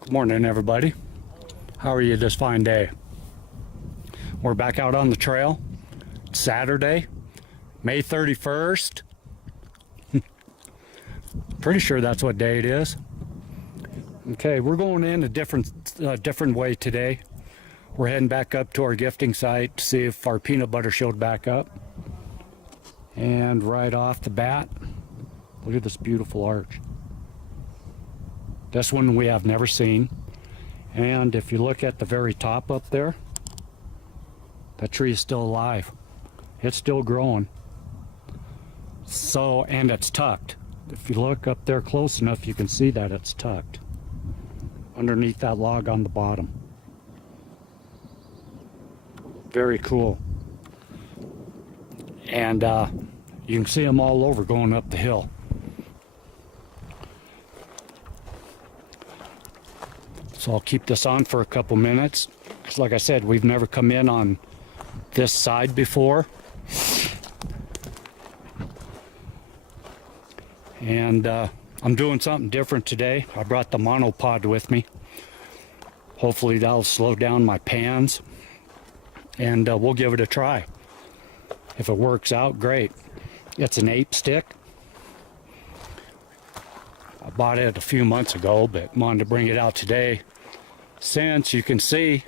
Good morning, everybody. How are you this fine day? We're back out on the trail. It's Saturday, May 31st. Pretty sure that's what day it is. Okay, we're going in a different way today. We're heading back up to our gifting site to see if our peanut butter showed back up. And right off the bat, look at this beautiful arch. This one we have never seen. And if you look at the very top up there, that tree is still alive. It's still growing. So, and it's tucked. If you look up there close enough, you can see that it's tucked underneath that log on the bottom. Very cool. And you can see them all over going up the hill. So I'll keep this on for a couple minutes. Because like I said, we've never come in on this side before. And I'm doing something different today. I brought the monopod with me. Hopefully that'll slow down my pans. And we'll give it a try. If it works out, great. It's an 8 stick. I bought it a few months ago, but wanted to bring it out today. Since you can see,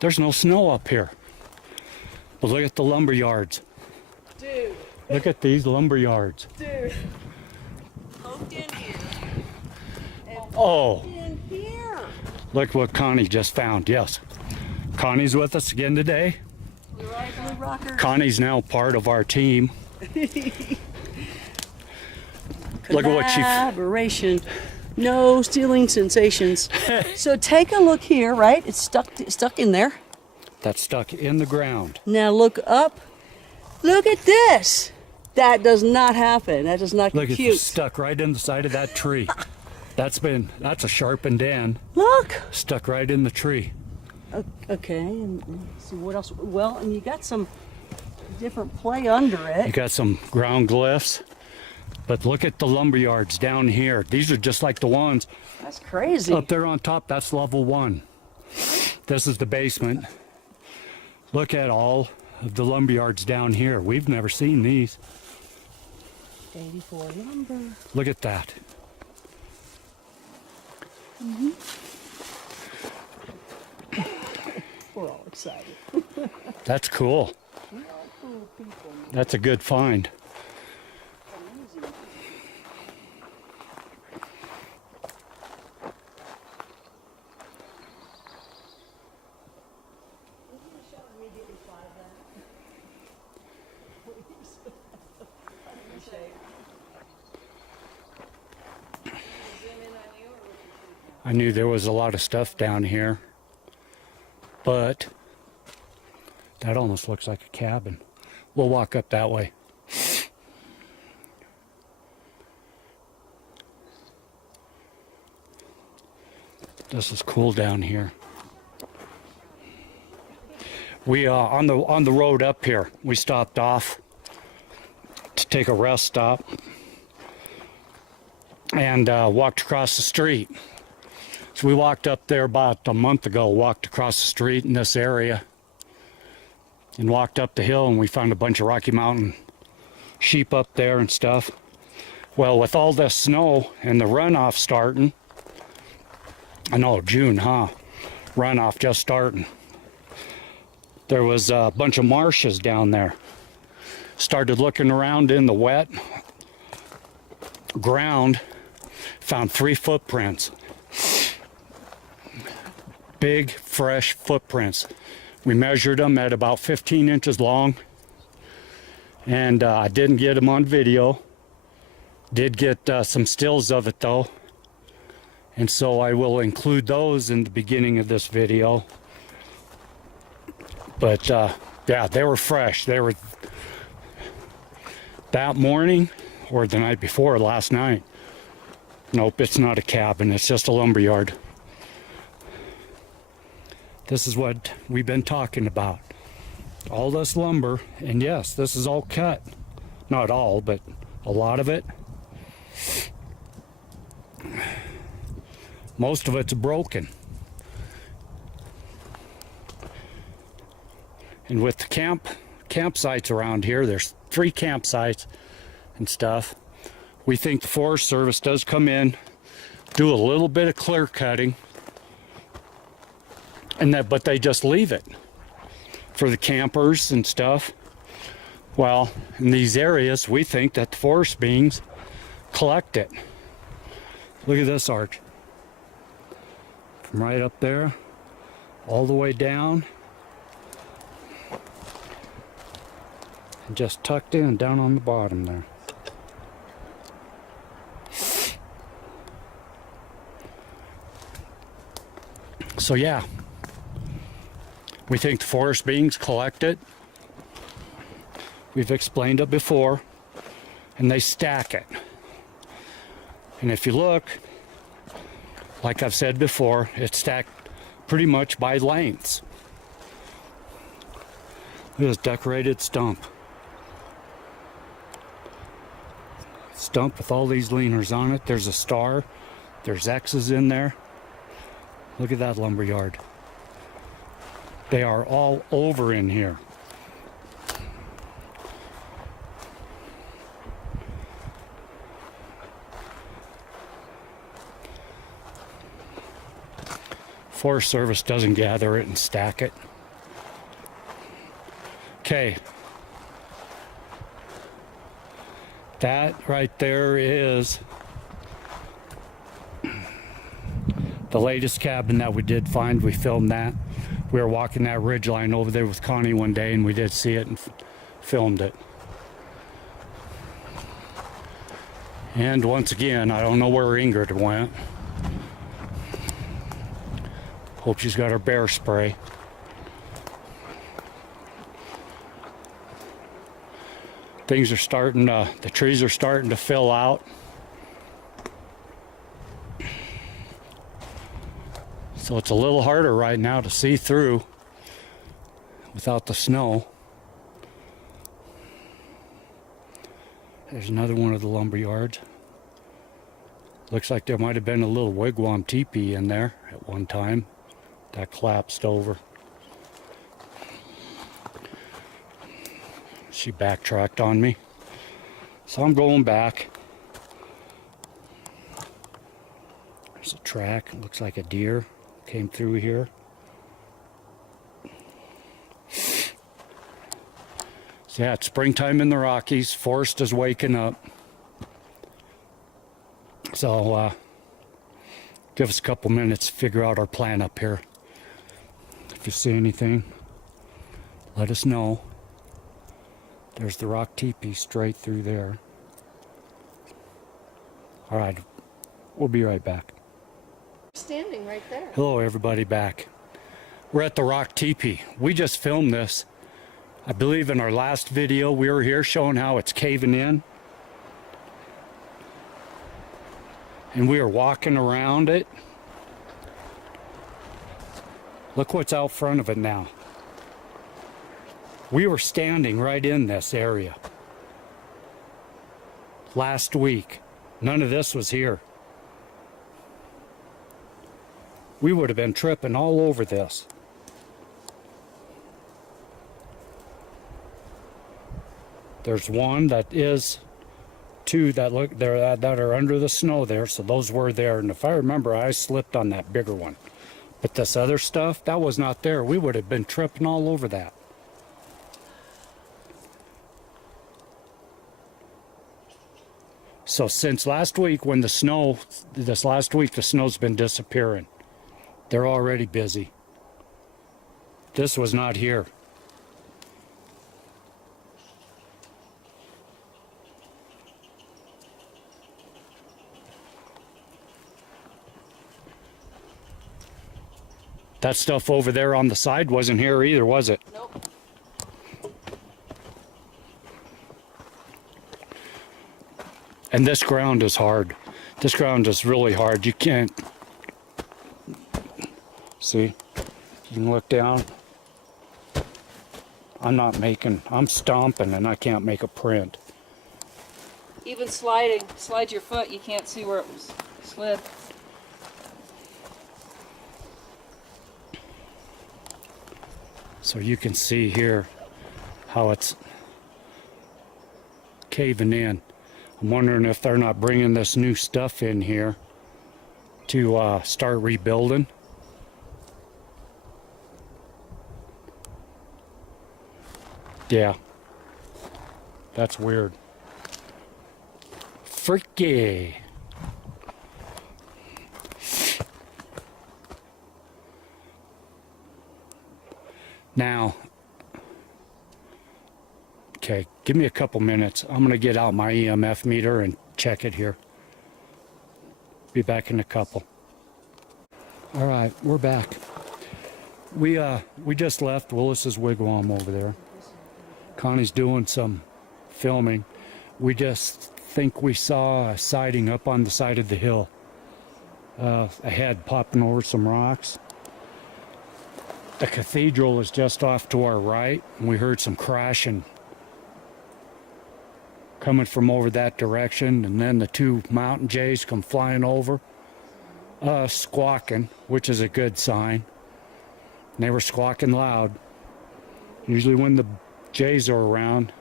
there's no snow up here. But look at the lumber yards. Dude. Look at these lumber yards. Dude. Poked in here. Oh. In here. Look what Connie just found. Yes. Connie's with us again today. Blue rocker. Connie's now part of our team. Look at what she... Collaboration. No stealing sensations. So take a look here, right? It's stuck in there. That's stuck in the ground. Now look up. Look at this. That does not happen. That does not Look, compute. it's stuck right in the side of that tree. That's a sharpened end. Look. Stuck right in the tree. Okay, and see what else. Well, and you got some different play under it. You got some ground glyphs. But look at the lumber yards down here. These are just like the ones That's crazy. up there on top. That's level 1. This is the basement. Look at all of the lumber yards down here. We've never seen these. 84 lumber. Look at that. Mm-hmm. We're all excited. That's cool. We are cool people. That's a good find. Amazing. I knew there was a lot of stuff down here, but that almost looks like a cabin. We'll walk up that way. This is cool down here. We on the road up here, we stopped off to take a rest stop and walked across the street. So we walked up there about a month ago, walked across the street in this area and walked up the hill, and we found a bunch of Rocky Mountain sheep up there and stuff. Well, with all this snow and the runoff starting, I know, June, huh? Runoff just starting. There was a bunch of marshes down there. Started looking around in the wet ground, found 3 footprints. Big, fresh footprints. We measured them at about 15 inches long, and I didn't get them on video. Did get some stills of it though, and so I will include those in the beginning of this video. But yeah, they were fresh. They were that morning or the night before, last night. Nope, it's not a cabin, it's just a lumber yard. This is what we've been talking about. All this lumber, and yes, this is all cut. Not all, but a lot of it. Most of it's broken. And with the campsites around here, there's 3 campsites and stuff. We think the Forest Service does come in, do a little bit of clear cutting, but they just leave it for the campers and stuff. Well, in these areas, we think that the forest beings collect it. Look at this arch. From right up there, all the way down, and just tucked in down on the bottom there. So yeah, we think the forest beings collect it. We've explained it before, and they stack it. And if you look, like I've said before, it's stacked pretty much by lengths. Look at this decorated stump. Stump with all these leaners on it. There's a star. There's X's in there. Look at that lumber yard. They are all over in here. Forest Service doesn't gather it and stack it. Okay. That right there is the latest cabin that we did find. We filmed that. We were walking that ridge line over there with Connie one day, and we did see it and filmed it. And once again, I don't know where Ingrid went. Hope she's got her bear spray. Things are starting to, the trees are starting to fill out. So it's a little harder right now to see through without the snow. There's another one of the lumber yards. Looks like there might have been a little wigwam teepee in there at one time. That collapsed over. She backtracked on me. So I'm going back. There's a track. It looks like a deer came through here. So yeah, it's springtime in the Rockies. Forest is waking up. So give us a couple minutes to figure out our plan up here. If you see anything, let us know. There's the rock teepee straight through there. All right, we'll be right back. Standing right there. Hello, everybody, back. We're at the rock teepee. We just filmed this. I believe in our last video we were here showing how it's caving in. And we are walking around it. Look what's out front of it now. We were standing right in this area last week. None of this was here. We would have been tripping all over this. There's one that is, 2 that look there that are under the snow there, so those were there. And if I remember, I slipped on that bigger one. But this other stuff, that was not there. We would have been tripping all over that. So since last week when this last week the snow's been disappearing. They're already busy. This was not here. That stuff over there on the side wasn't here either, was it? Nope. And this ground is hard. This ground is really hard. You can't see. You can look down. I'm stomping and I can't make a print. Even slide your foot, you can't see where it was slid. So you can see here how it's caving in. I'm wondering if they're not bringing this new stuff in here to start rebuilding. Yeah, that's weird. Freaky. Now, okay, give me a couple minutes. I'm going to get out my EMF meter and check it here. Be back in a couple. All right, we're back. We just left Willis's wigwam over there. Connie's doing some filming. We just think we saw a sighting up on the side of the hill. A head popping over some rocks. The cathedral is just off to our right, and we heard some crashing coming from over that direction, and then the two mountain jays come flying over, squawking, which is a good sign. And they were squawking loud. Usually when the jays are around,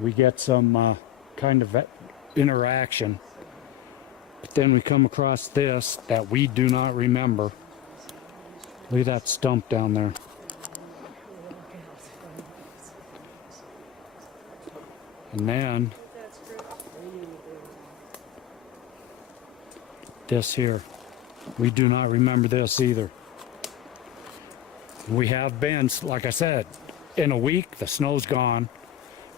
we get some kind of interaction. But then we come across this that we do not remember. Look at that stump down there. And then this here. We do not remember this either. We have been, like I said, in a week, the snow's gone.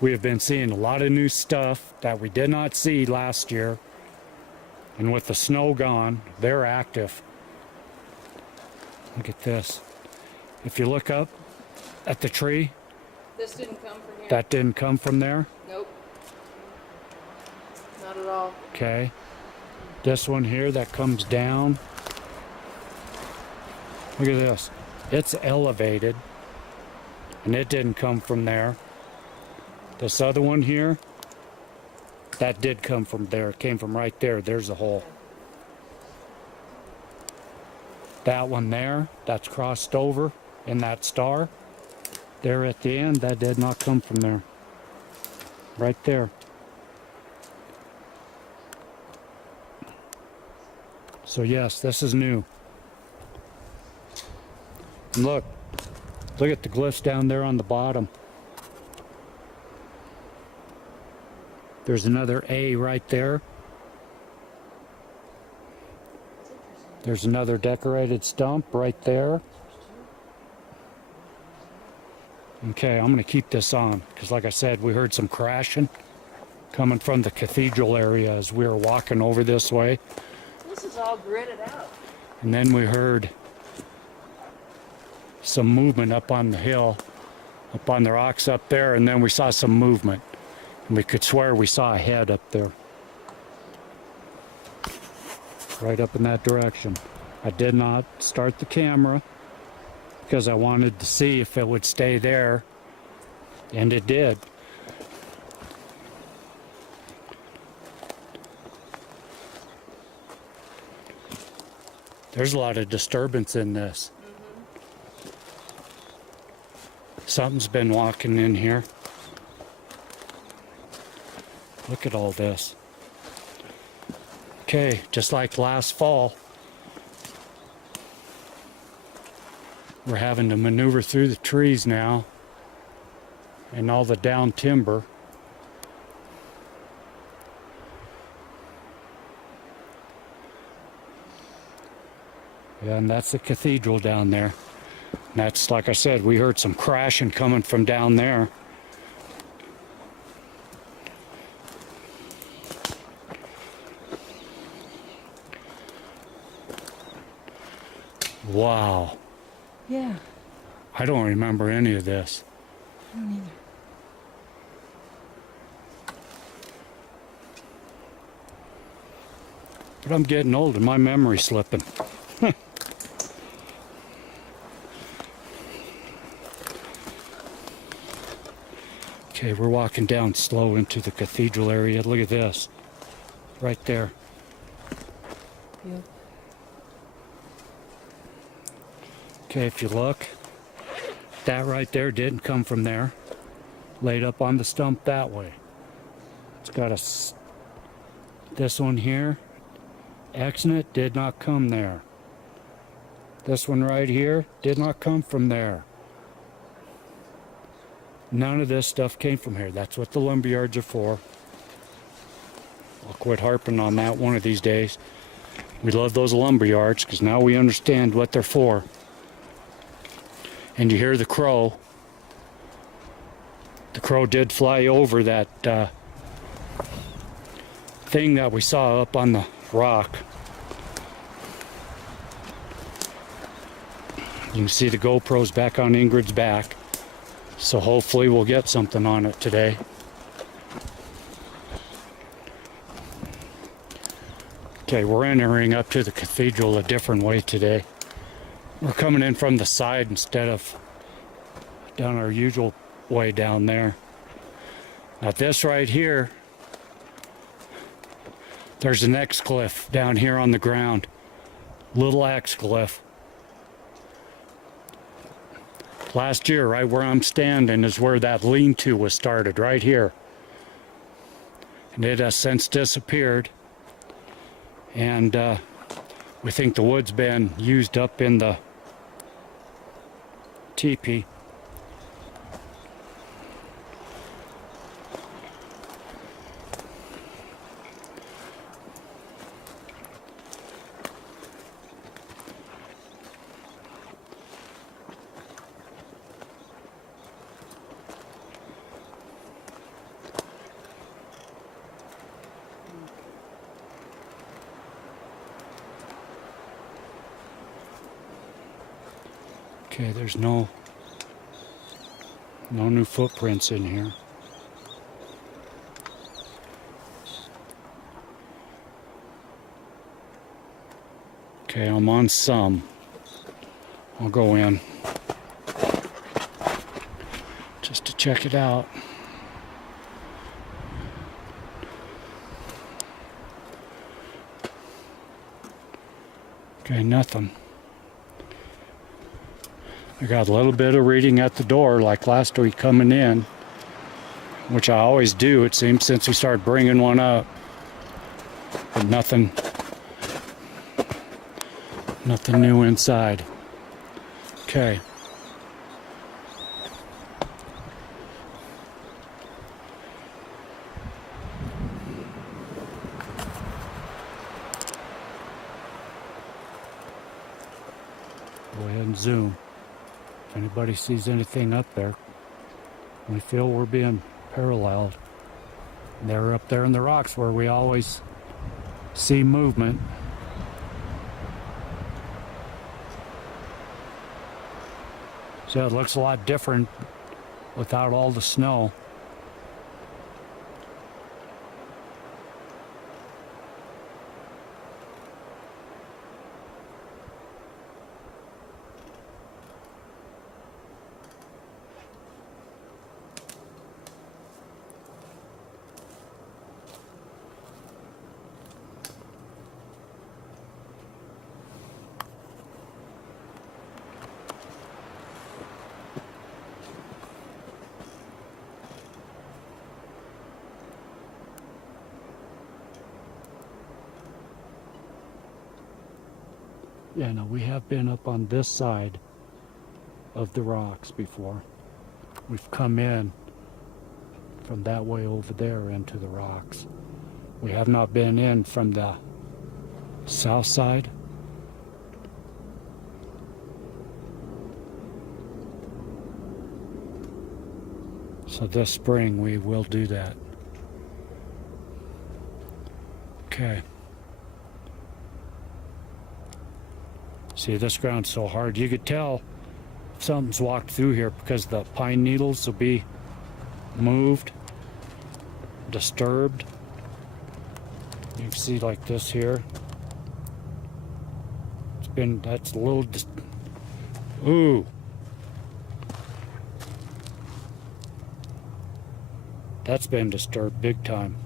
We have been seeing a lot of new stuff that we did not see last year. And with the snow gone, they're active. Look at this. If you look up at the tree, This didn't come from here. that didn't come from there. Nope. Not at all. Okay. This one here that comes down. Look at this. It's elevated. And it didn't come from there. This other one here, that did come from there. It came from right there. There's a hole. That one there, that's crossed over in that star. There at the end, that did not come from there. Right there. So yes, this is new. And look at the glyphs down there on the bottom. There's another A right there. There's another decorated stump right there. Okay, I'm going to keep this on because like I said, we heard some crashing coming from the cathedral area as we were walking over this way. This is all gridded out. And then we heard some movement up on the hill, up on the rocks up there, and then we saw some movement. And we could swear we saw a head up there. Right up in that direction. I did not start the camera because I wanted to see if it would stay there, and it did. There's a lot of disturbance in this. Something's been walking in here. Look at all this. Okay, just like last fall, we're having to maneuver through the trees now and all the down timber. Yeah, and that's the cathedral down there. And that's, like I said, we heard some crashing coming from down there. Wow. Yeah. I don't remember any of this. I don't either. But I'm getting old and my memory's slipping. Okay, we're walking down slow into the cathedral area. Look at this. Right there. Yep. Okay, if you look, That right there didn't come from there. Laid up on the stump that way. It's got this one here. Exit did not come there. This one right here did not come from there. None of this stuff came from here. That's what the lumberyards are for. I'll quit harping on that one of these days. We love those lumberyards because now we understand what they're for. And you hear the crow. The crow did fly over that thing that we saw up on the rock. You can see the GoPro's back on Ingrid's back. So hopefully we'll get something on it today. Okay, we're entering up to the cathedral a different way today. We're coming in from the side instead of down our usual way down there. Now this right here, there's an X-cliff down here on the ground. Little X-cliff. Last year, right where I'm standing, is where that lean-to was started, right here. And it has since disappeared. And we think the wood's been used up in the teepee. Okay, there's no new footprints in here. Okay, I'm on some. I'll go in just to check it out. Okay, nothing. I got a little bit of reading at the door like last week coming in, which I always do, it seems, since we started bringing one up. But nothing new inside. Okay. Go ahead and zoom. If anybody sees anything up there, we feel we're being paralleled. They're up there in the rocks where we always see movement. So it looks a lot different without all the snow. Yeah, no, we have been up on this side of the rocks before. We've come in from that way over there into the rocks. We have not been in from the south side. So this spring we will do that. Okay. See, this ground's so hard. You could tell if something's walked through here because the pine needles will be moved, disturbed. You can see like this here. That's a little, ooh. That's been disturbed big time.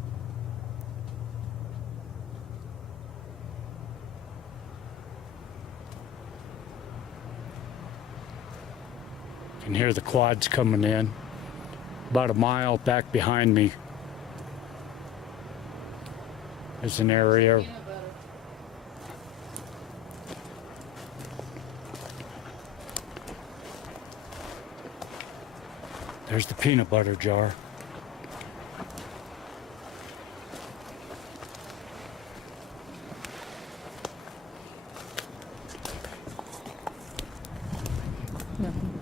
You can hear the quads coming in. About a mile back behind me is an area. There's the peanut butter jar.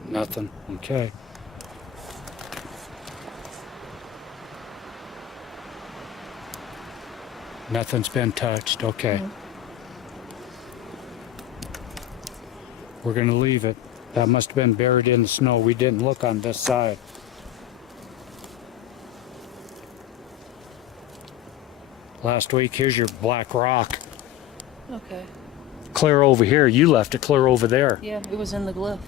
Nothing. Okay. Nothing's been touched. Okay. We're going to leave it. That must have been buried in the snow. We didn't look on this side. Last week, here's your black rock. Okay. Clear over here. You left it clear over there. Yeah, it was in the glyph.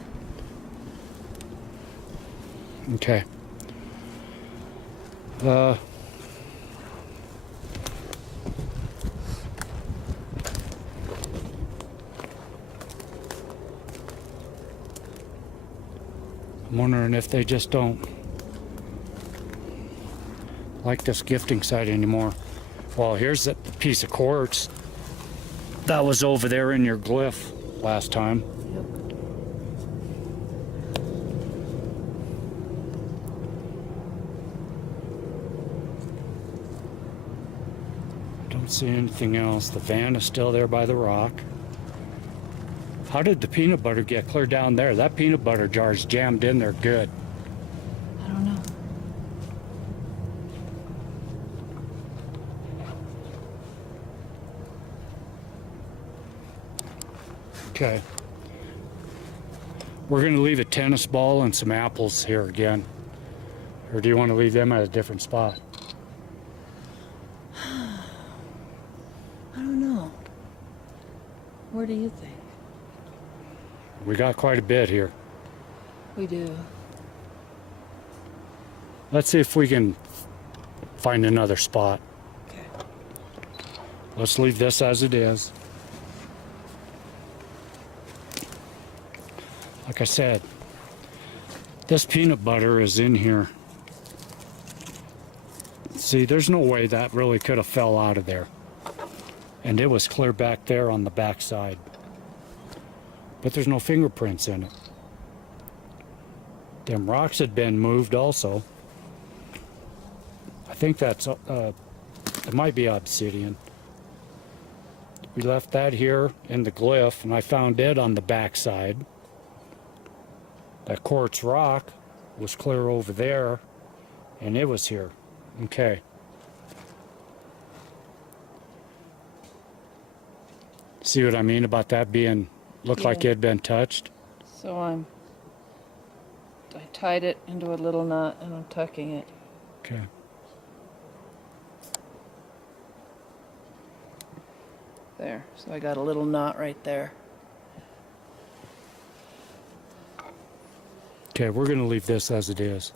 Okay. I'm wondering if they just don't like this gifting site anymore. Well, here's that piece of quartz that was over there in your glyph last time. Yep. Don't see anything else. The van is still there by the rock. How did the peanut butter get clear down there? That peanut butter jar's jammed in there good. I don't know. Okay. We're going to leave a tennis ball and some apples here again. Or do you want to leave them at a different spot? I don't know. Where do you think? We got quite a bit here. We do. Let's see if we can find another spot. Okay. Let's leave this as it is. Like I said, this peanut butter is in here. See, there's no way that really could have fell out of there. And it was clear back there on the back side. But there's no fingerprints in it. Them rocks had been moved also. I think that's, it might be obsidian. We left that here in the glyph, and I found it on the back side. That quartz rock was clear over there, and it was here. Okay. See what I mean about that being, looked like it had been touched? So I tied it into a little knot and I'm tucking it. Okay. There. So I got a little knot right there. Okay, we're going to leave this as it is.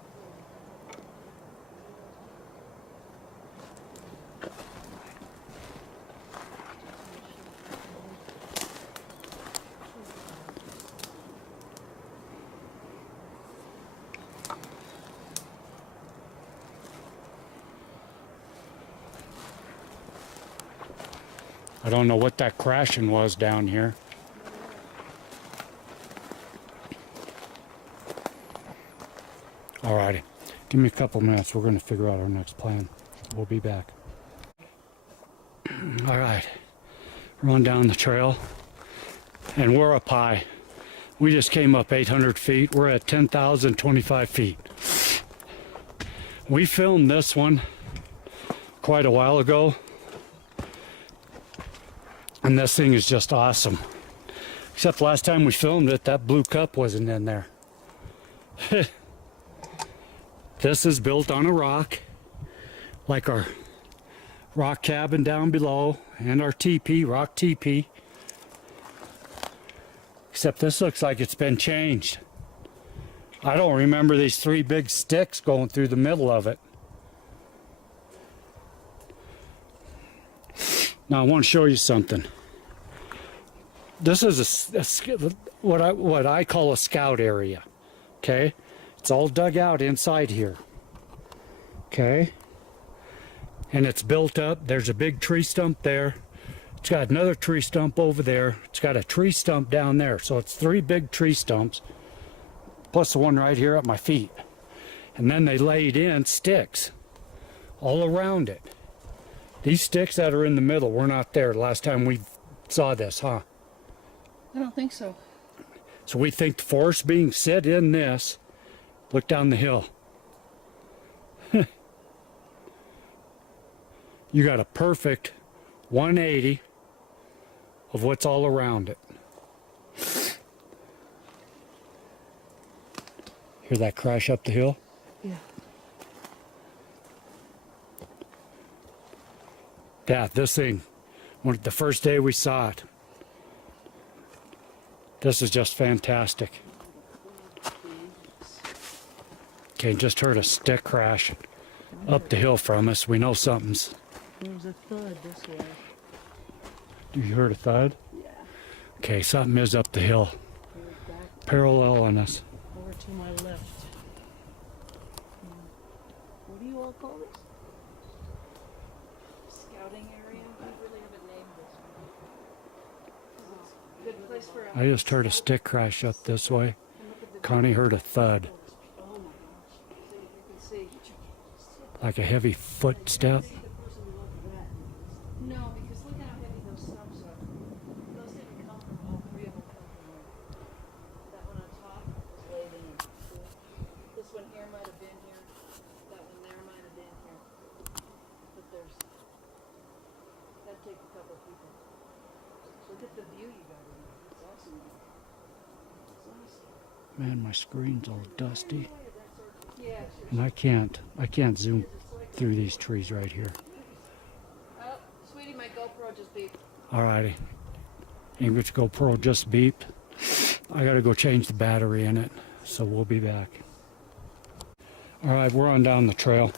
I don't know what that crashing was down here. Alrighty, give me a couple minutes. We're going to figure out our next plan. We'll be back. Alright, we're on down the trail, and we're up high. We just came up 800 feet. We're at 10,025 feet. We filmed this one quite a while ago, and this thing is just awesome. Except last time we filmed it, that blue cup wasn't in there. This is built on a rock, like our rock cabin down below and our teepee, rock teepee. Except this looks like it's been changed. I don't remember these three big sticks going through the middle of it. Now I want to show you something. This is what I call a scout area. Okay? It's all dug out inside here. Okay? And it's built up. There's a big tree stump there. It's got another tree stump over there. It's got a tree stump down there. So it's 3 big tree stumps, plus the one right here at my feet. And then they laid in sticks all around it. These sticks that are in the middle were not there last time we saw this, huh? I don't think so. So we think the forest being set in this. Look down the hill. You got a perfect 180 of what's all around it. Hear that crash up the hill? Yeah. Yeah, this thing, the first day we saw it, this is just fantastic. Okay, just heard a stick crash up the hill from us. We know something's. There was a thud this way. You heard a thud? Yeah. Okay, something is up the hill, parallel on us. Over to my left. What do you all call this? Scouting area. We really haven't named this one. Good place for I just heard a stick crash up this way. Connie heard a thud, Oh my gosh. so you can see. like a heavy footstep. No, because look how heavy those stumps are. Those didn't come from all 3 of them come from there. That one on top was laid in. This one here might have been here. That one there might have been here. But that'd take a couple people. Look at the view you got in there. It's awesome. It's nice. Man, my screen's all dusty, Yeah. and I can't zoom through these trees right here. Oh, sweetie, my GoPro just beeped. Alrighty. Ingrid's GoPro just beeped. I gotta go change the battery in it, so we'll be back. Alright, we're on down the trail.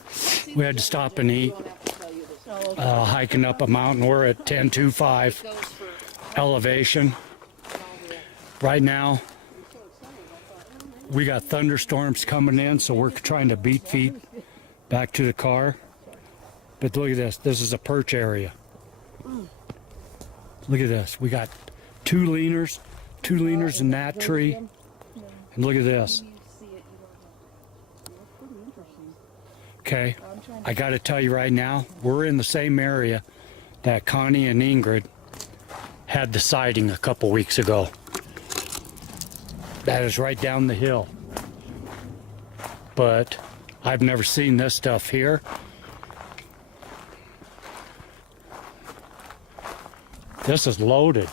We had to stop and eat. Won't have to tell you this. Oh, okay. Hiking up a mountain. We're at 1025 Goes for elevation. Right now, we got thunderstorms coming in, so we're trying to beat feet back to the car. But look at this. This is a perch area. Look at this. We got 2 leaners in that tree. And look at this. Okay, I got to tell you right now, we're in the same area that Connie and Ingrid had the sighting a couple weeks ago. That is right down the hill. But I've never seen this stuff here. This is loaded.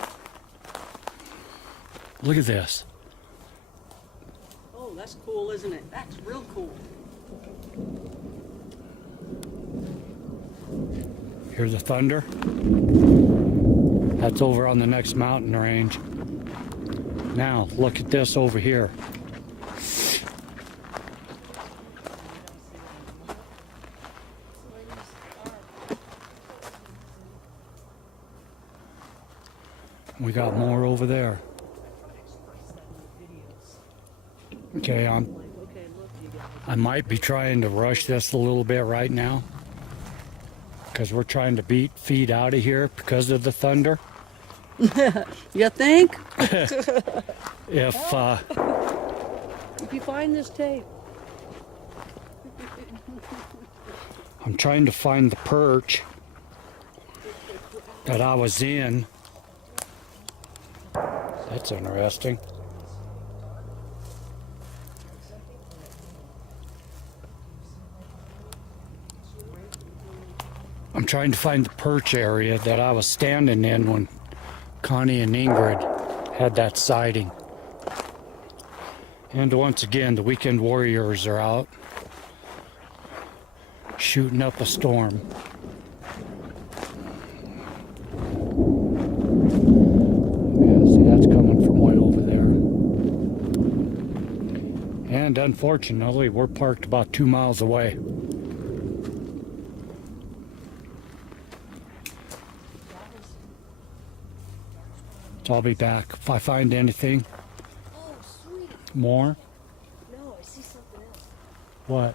Look at this. Oh, that's cool, isn't it? That's real cool. Hear the thunder? That's over on the next mountain range. Now, look at this over here. We got more over there. Okay, Okay, look, you guys. I might be trying to rush this a little bit right now because we're trying to beat feet out of here because of the thunder. You think? If If you find this tape. I'm trying to find the perch that I was in. That's interesting. I'm trying to find the perch area that I was standing in when Connie and Ingrid had that sighting. And once again, the weekend warriors are out shooting up a storm. Yeah, see, that's coming from way over there. And unfortunately, we're parked about 2 miles away. So I'll be back if I find anything Oh, sweetie. more. No, What?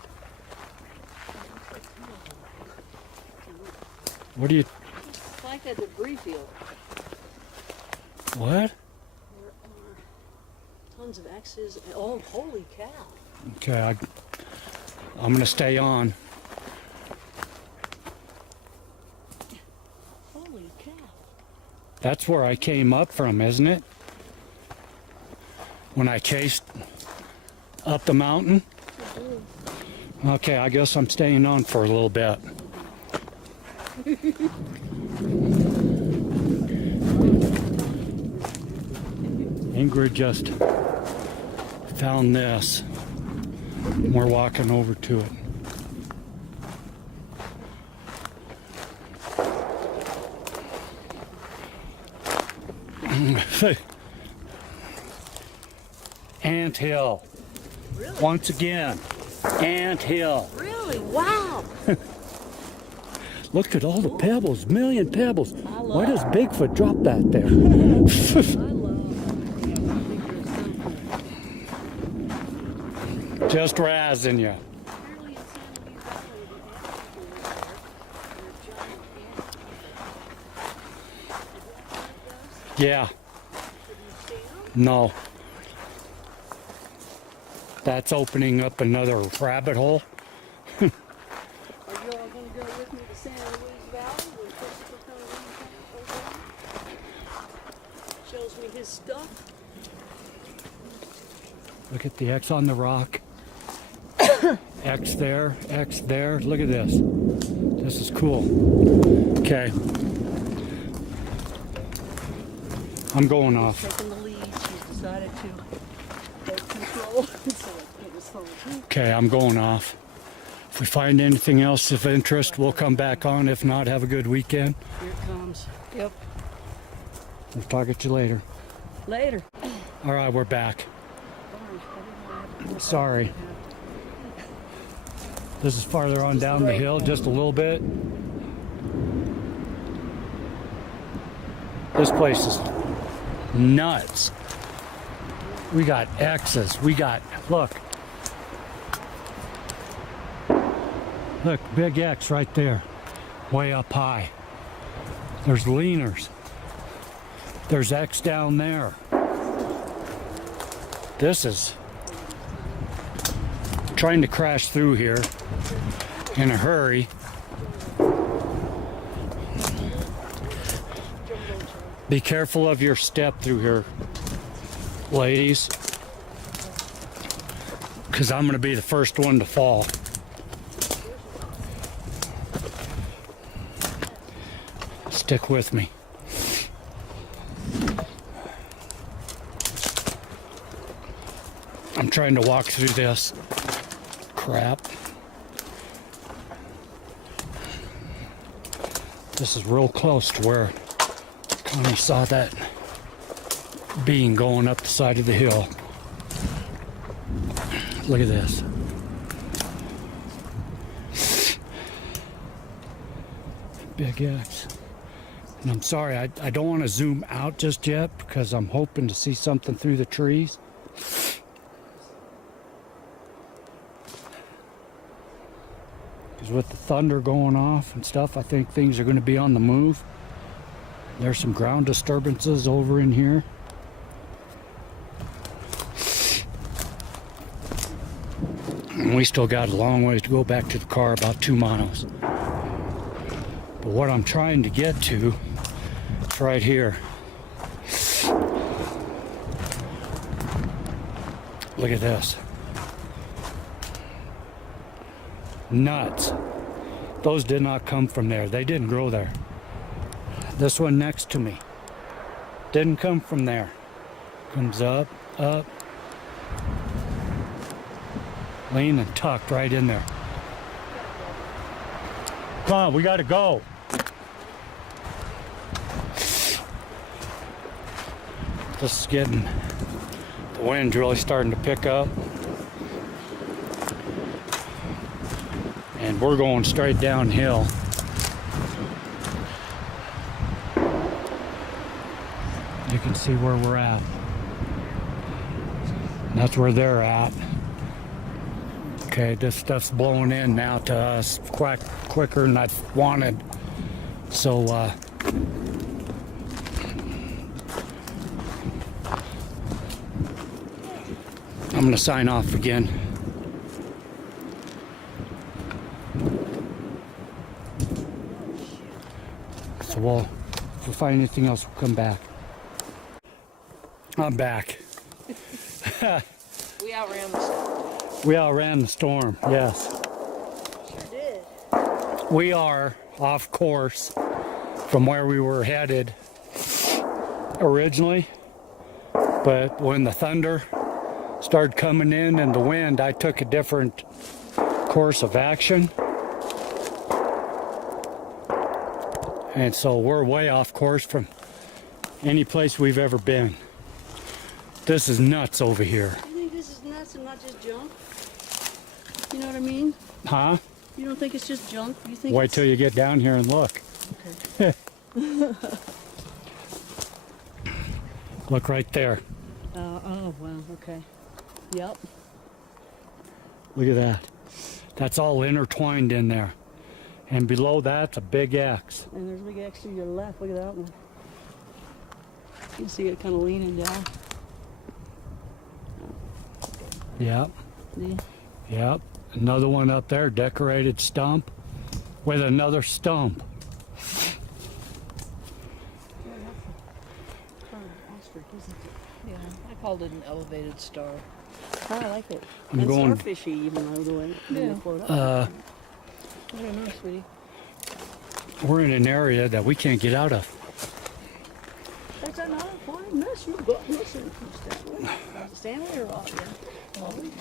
What do you... It's like a debris field. What? There are tons of X's. Oh, holy cow. Okay, I'm gonna stay on. Holy cow. That's where I came up from, isn't it? When I chased up the mountain? Okay, I guess I'm staying on for a little bit. Ingrid just found this. We're walking over to it. Ant Hill. Really? Once again, Ant Hill. Really? Wow. Look at all the pebbles, million pebbles. I love Why does Bigfoot drop that there? I love it. Just razzing you. Apparently in San Luis Valley, the ants are there. They're giant ants. Yeah, Have you seen them? no. That's opening up another rabbit hole. Are you all going to go with me to San Luis Valley when Christopher comes in town? Shows me his stuff. Look at the X on the rock. X there, X there. Look at this. This is cool. Okay. I'm going off. Taking the lead. She's decided to take control. So let's get this phone. Okay, I'm going off. If we find anything else of interest, we'll come back on. If not, have a good weekend. Here it comes. Yep. We'll talk at you later. Later. All right, we're back. Sorry. This is farther on down the hill, just a little bit. This place is nuts. We got X's. We got, look. Look, big X right there, way up high. There's leaners. There's X down there. This is trying to crash through here in a hurry. Be careful of your step through here, ladies, because I'm going to be the first one to fall. Stick with me. I'm trying to walk through this crap. This is real close to where Connie saw that being going up the side of the hill. Look at this. Big X. And I'm sorry, I don't want to zoom out just yet because I'm hoping to see something through the trees. Because with the thunder going off and stuff, I think things are going to be on the move. There's some ground disturbances over in here. And we still got a long ways to go back to the car, about 2 miles. But what I'm trying to get to is right here. Look at this. Nuts. Those did not come from there. They didn't grow there. This one next to me didn't come from there. Comes up, up, lean and tucked right in there. Come on, we gotta go. This is getting, the wind's really starting to pick up. And we're going straight downhill. You can see where we're at. And that's where they're at. Okay, this stuff's blowing in now to us quicker than I wanted. So, I'm going to sign off again. So if we find anything else, we'll come back. I'm back. We outran the storm. We outran the storm, yes. Sure did. We are off course from where we were headed originally, but when the thunder started coming in and the wind, I took a different course of action. And so we're way off course from any place we've ever been. This is nuts over here. You think this is nuts and not just junk? You know what I mean? Huh? You don't think it's just junk? You think Wait it's... till you get down here and look. Okay. Look right there. Oh, wow, okay. Yep. Look at that. That's all intertwined in there. And below that's a big X. And there's a big X to your left. Look at that one. You can see it kind of leaning down. Yep. See? Yep. Another one up there, decorated stump with another stump. Yeah, I called it an elevated star. Oh, I like it. I'm and going- starfishy even though the way Yeah. they float up. I don't know, sweetie. We're in an area that we can't get out of. That's another point. Miss, you got listen. Stand there, Roger.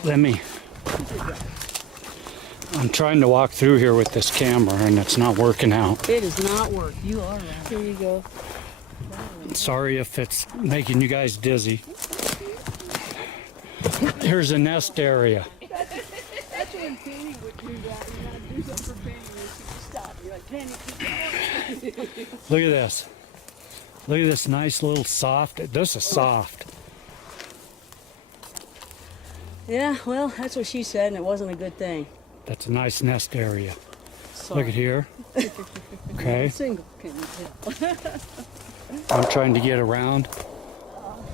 Let me. I'm trying to walk through here with this camera and it's not working out. It does not work. You are right. Here you go. Sorry if it's making you guys dizzy. Here's a nest area. That's when Penny would do that. You gotta do something for Penny and she would stop. You're like, Penny, keep going. Look at this. Look at this nice little soft. This is soft. Yeah, well, that's what she said, and it wasn't a good thing. That's a nice nest area. Sorry. Look at here. Okay. Single, can you tell? I'm trying to get around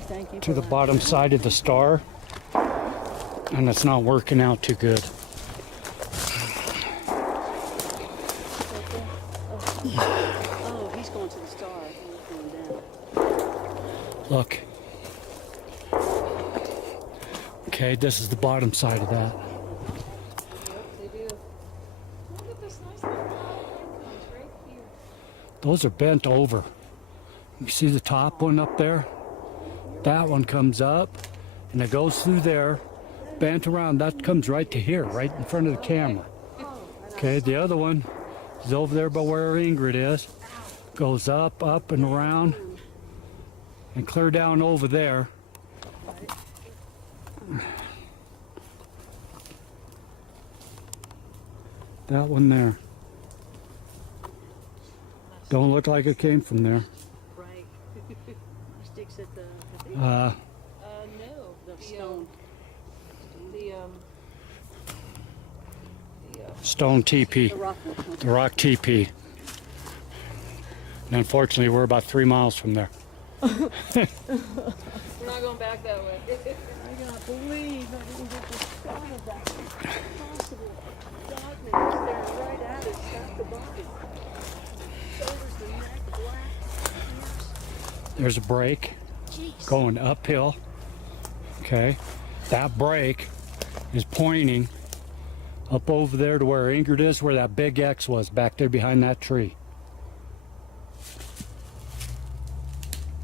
Thank you to for the that. bottom side of the star, and it's not working out too good. Oh, he's going to the star. He's going down. Look. Okay, this is the bottom side of that. Yep, they do. Look at this nice little cloud that comes right here. Those are bent over. You see the top one up there? That one comes up and it goes through there, bent around. That comes right to here, right in front of the camera. Okay, the other one is over there by where Ingrid is. Goes up, up and around and clear down over there. That one there. Don't look like it came from there. Right. Sticks at the, I think, No. the stone. Stone TP. The rock one. The rock TP. And unfortunately, we're about 3 miles from there. We're not going back that way. I cannot believe I didn't get the shot of that possible dogman staring right at us. That's the body. Shoulders, the neck, black, ears. There's a break Jeez. going uphill. Okay. That break is pointing up over there to where Ingrid is, where that big X was back there behind that tree.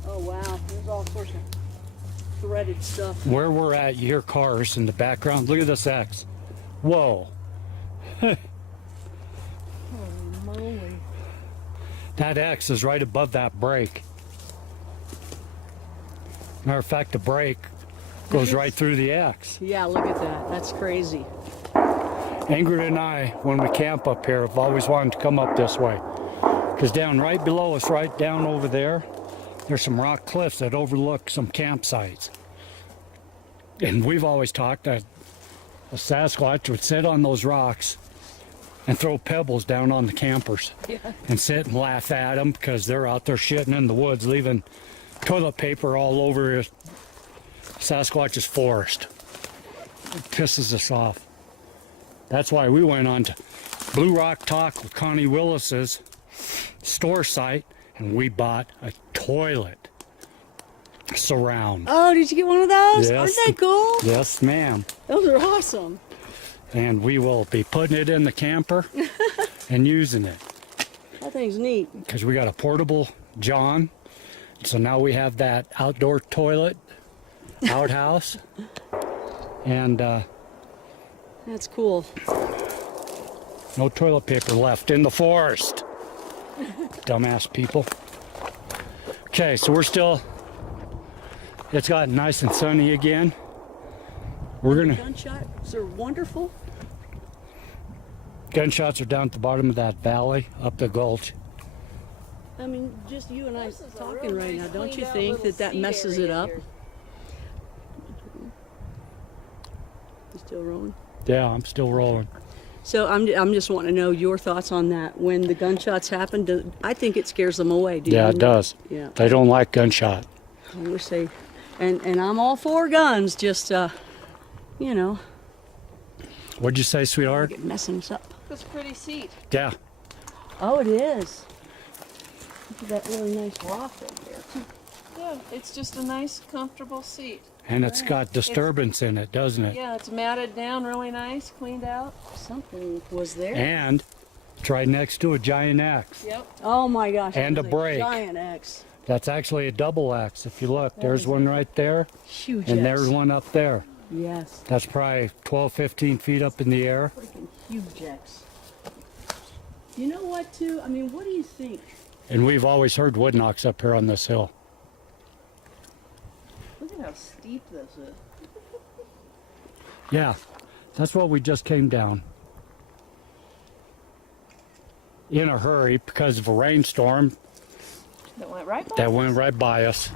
Oh wow, there's all sorts of threaded stuff. Where we're at, you hear cars in the background. Look at this X. Whoa. Holy moly. That X is right above that break. Matter of fact, the break goes right through the X. Yeah, look at that. That's crazy. Ingrid and I, when we camp up here, have always wanted to come up this way. Because down right below us, right down over there, there's some rock cliffs that overlook some campsites. And we've always talked that a Sasquatch would sit on those rocks and throw pebbles down on the campers Yeah. and sit and laugh at them because they're out there shitting in the woods, leaving toilet paper all over Sasquatch's forest. It pisses us off. That's why we went on to Blue Rock Talk with Connie Willis's store site and we bought a toilet surround. Oh, did you get one of those? Yes. Aren't they cool? Yes, ma'am. Those are awesome. And we will be putting it in the camper and using it That thing's neat. because we got a portable John. So now we have that outdoor toilet outhouse. And That's cool. no toilet paper left in the forest. Dumbass people. Okay, so it's gotten nice and sunny again. We're gonna, Gunshots are wonderful. gunshots are down at the bottom of that valley, up the gulch. I mean, just you and I This is a talking real right nice now. Don't you cleaned out think little that seat messes it area up? here. You still rolling? Yeah, I'm still rolling. So I'm just wanting to know your thoughts on that. When the gunshots happen, I think it scares them away. Do Yeah, you? it does. Yeah. They don't like gunshot. I wish they, and I'm all for guns. Just you know, What'd you say, sweetheart? get messing us up. This pretty seat. Yeah. Oh, it is. Look at that really nice rock right there. Yeah, it's just a nice, comfortable seat. And it's got disturbance in it, doesn't it? Yeah, it's matted down really nice, cleaned out. Something was there. And it's right next to a giant axe. Yep. Oh my gosh! And it a was brake. Giant X. That's actually a double axe. If you look, there's one right there, Huge. and X. there's one up there. Yes. That's probably 12, 15 feet up in the air. Freaking huge X. You know what, too? I mean, what do you think? And we've always heard wood knocks up here on this hill. Look at how steep this is. Yeah, that's what we just came down. In a hurry because of a rainstorm That went right by that us. went right by us.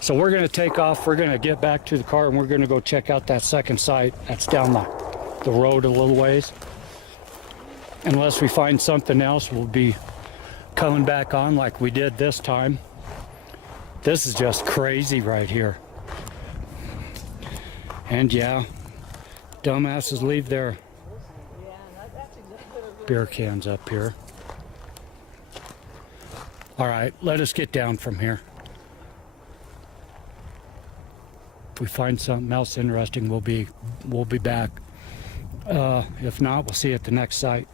So we're going to take off. We're going to get back to the car and we're going to go check out that second site. That's down the road a little ways. Unless we find something else, we'll be coming back on like we did this time. This is just crazy right here. And yeah, dumbasses leave their beer cans up here. All right, let us get down from here. If we find something else interesting, we'll be back. If not, we'll see you at the next site.